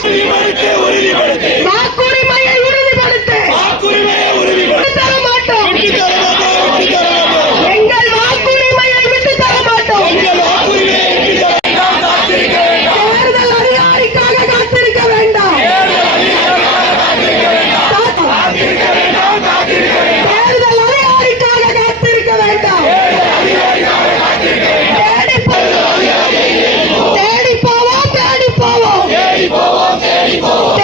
Happy birthday! Anymore.